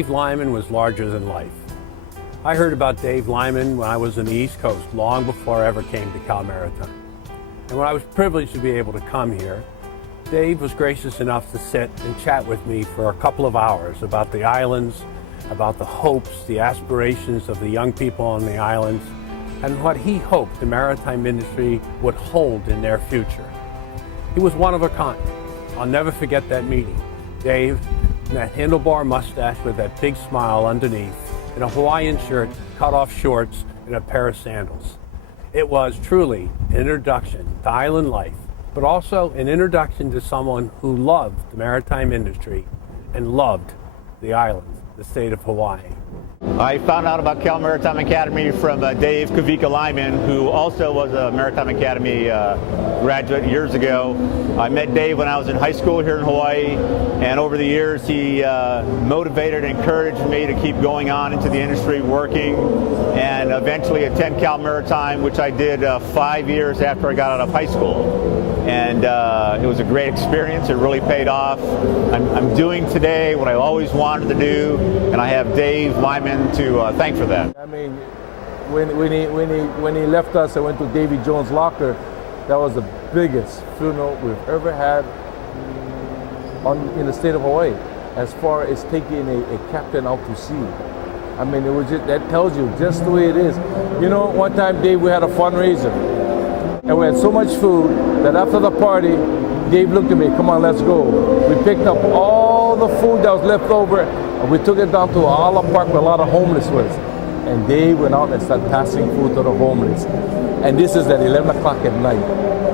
Dave Lyman was larger than life. I heard about Dave Lyman when I was in the East Coast, long before I ever came to Cal Maritime. And when I was privileged to be able to come here, Dave was gracious enough to sit and chat with me for a couple of hours about the islands, about the hopes, the aspirations of the young people on the islands, and what he hoped the maritime industry would hold in their future. He was one of a kind. I'll never forget that meeting. Dave, in that handlebar mustache with that big smile underneath, in a Hawaiian shirt, cut-off shorts, and a pair of sandals. It was truly an introduction to island life, but also an introduction to someone who loved the maritime industry and loved the island, the state of Hawaii. I found out about Cal Maritime Academy from Dave Kavika Lyman, who also was a Maritime Academy graduate years ago. I met Dave when I was in high school here in Hawaii, and over the years he motivated and encouraged me to keep going on into the industry, working, and eventually attend Cal Maritime, which I did 5 years after I got out of high school. And it was a great experience. It really paid off. I'm doing today what I always wanted to do, and I have Dave Lyman to thank for that. I mean, when he left us, I went to Davy Jones' locker. That was the biggest funeral we've ever had in the state of Hawaii, as far as taking a captain out to sea. I mean, it was just, that tells you just the way it is. You know, one time, Dave, we had a fundraiser, and we had so much food that after the party, Dave looked at me, come on, let's go. We picked up all the food that was left over, and we took it down to Ala Park where a lot of homeless was. And Dave went out and started passing food to the homeless. And this is at 11 o'clock at night.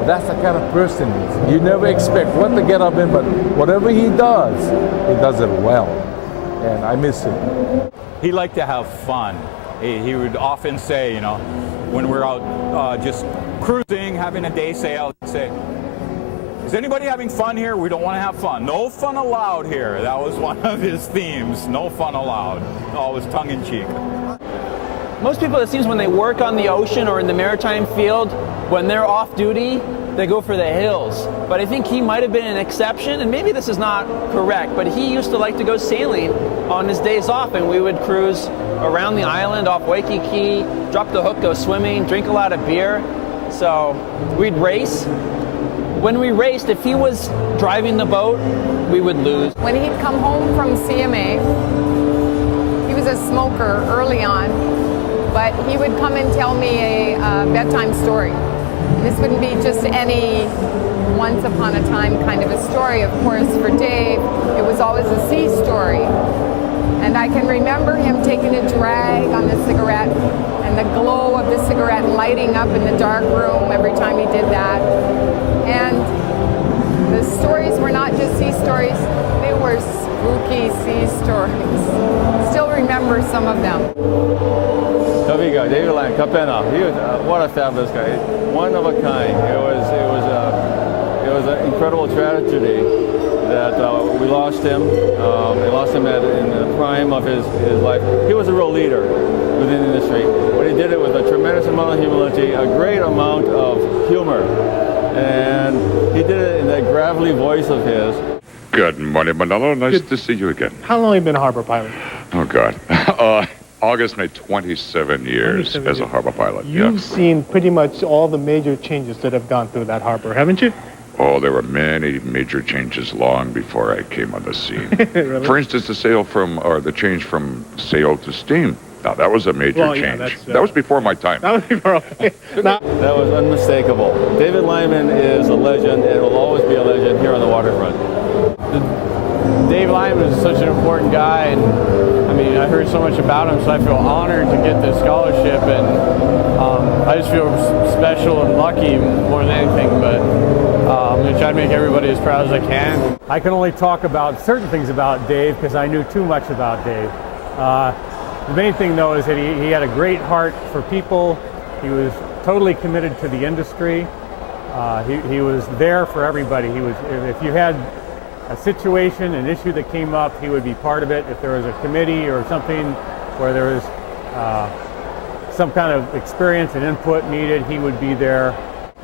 That's the kind of person he is. You never expect what to get up in, but whatever he does it well. And I miss him. He liked to have fun. He would often say, you know, when we're out just cruising, having a day sail, he'd say, is anybody having fun here? We don't want to have fun. No fun allowed here. That was one of his themes. No fun allowed. Always tongue-in-cheek. Most people, it seems, when they work on the ocean or in the maritime field, when they're off duty, they go for the hills. But I think he might have been an exception, and maybe this is not correct, but he used to like to go sailing on his days off, and we would cruise around the island off Waikiki, drop the hook, go swimming, drink a lot of beer. So we'd race. When we raced, if he was driving the boat, we would lose. When he'd come home from CMA, he was a smoker early on, but he would come and tell me a bedtime story. This wouldn't be just any once upon a time kind of a story. Of course, for Dave, it was always a sea story. And I can remember him taking a drag on the cigarette and the glow of the cigarette lighting up in the dark room every time he did that. And the stories were not just sea stories, they were spooky sea stories. Still remember some of them. Kavika, David Lyman, Kapena, he was what a fabulous guy, one of a kind. It was an incredible tragedy that we lost him. We lost him in the prime of his life. He was a real leader within the industry, but he did it with a tremendous amount of humility, a great amount of humor, and he did it in that gravelly voice of his. Good morning, Manolo. Nice to see you again. How long have you been a harbor pilot? Oh, God. August made 27 years as a harbor pilot. You've seen pretty much all the major changes that have gone through that harbor, haven't you? Oh, there were many major changes long before I came on the scene. Really? For instance, the change from sail to steam. Now, that was a major change. That was before my time. That was before. That was unmistakable. David Lyman is a legend and will always be a legend here on the waterfront. Dave Lyman is such an important guy, and I mean, I heard so much about him, so I feel honored to get this scholarship, and I just feel special and lucky more than anything, but I'm going to try to make everybody as proud as I can. I can only talk about certain things about Dave because I knew too much about Dave. The main thing, though, is that he had a great heart for people. He was totally committed to the industry. He was there for everybody. If you had a situation, an issue that came up, he would be part of it. If there was a committee or something where there was some kind of experience and input needed, he would be there.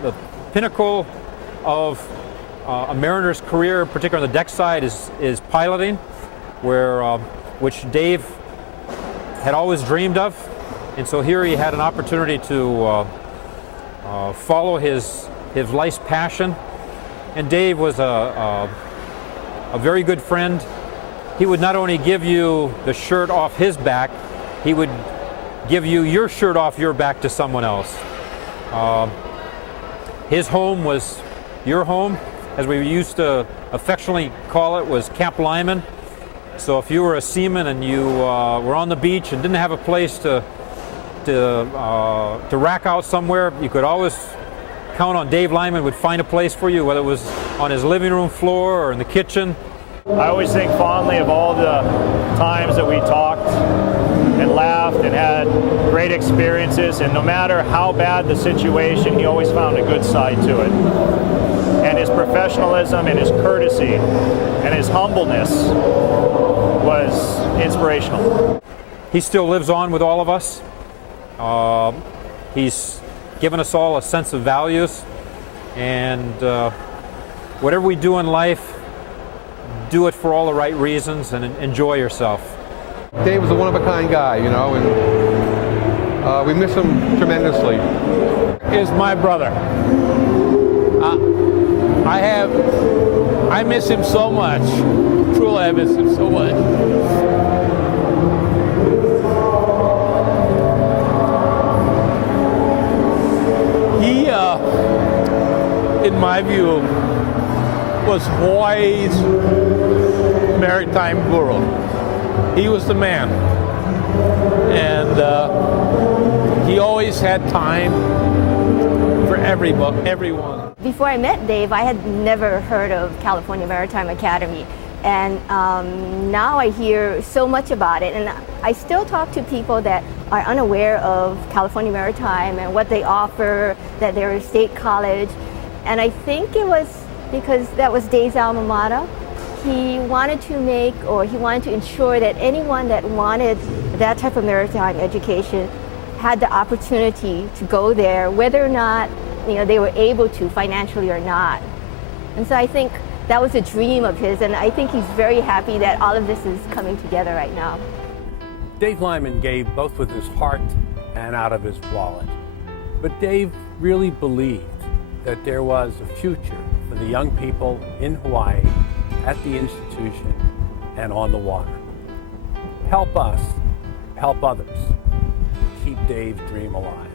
The pinnacle of a mariner's career, particularly on the deck side, is piloting, where which Dave had always dreamed of. And so here he had an opportunity to follow his life's passion. And Dave was a very good friend. He would not only give you the shirt off his back, he would give you your shirt off your back to someone else. His home was your home, as we used to affectionately call it, was Camp Lyman. So if you were a seaman and you were on the beach and didn't have a place to rack out somewhere, you could always count on Dave Lyman would find a place for you, whether it was on his living room floor or in the kitchen. I always think fondly of all the times that we talked and laughed and had great experiences, and no matter how bad the situation, he always found a good side to it. And his professionalism and his courtesy and his humbleness was inspirational. He still lives on with all of us. He's given us all a sense of values, and whatever we do in life, do it for all the right reasons and enjoy yourself. Dave was a one-of-a-kind guy, you know, and we miss him tremendously. Is my brother. I miss him so much. Truly, I miss him so much. He, in my view, was Hawaii's maritime guru. He was the man, and he always had time for everyone. Before I met Dave, I had never heard of California Maritime Academy, and now I hear so much about it, and I still talk to people that are unaware of California Maritime and what they offer, that they're a state college, and I think it was because that was Dave's alma mater. He wanted to ensure that anyone that wanted that type of maritime education had the opportunity to go there, whether or not they were able to financially or not. And so I think that was a dream of his, and I think he's very happy that all of this is coming together right now. Dave Lyman gave both with his heart and out of his wallet. But Dave really believed that there was a future for the young people in Hawaii, at the institution, and on the water. Help us help others. Keep Dave's dream alive.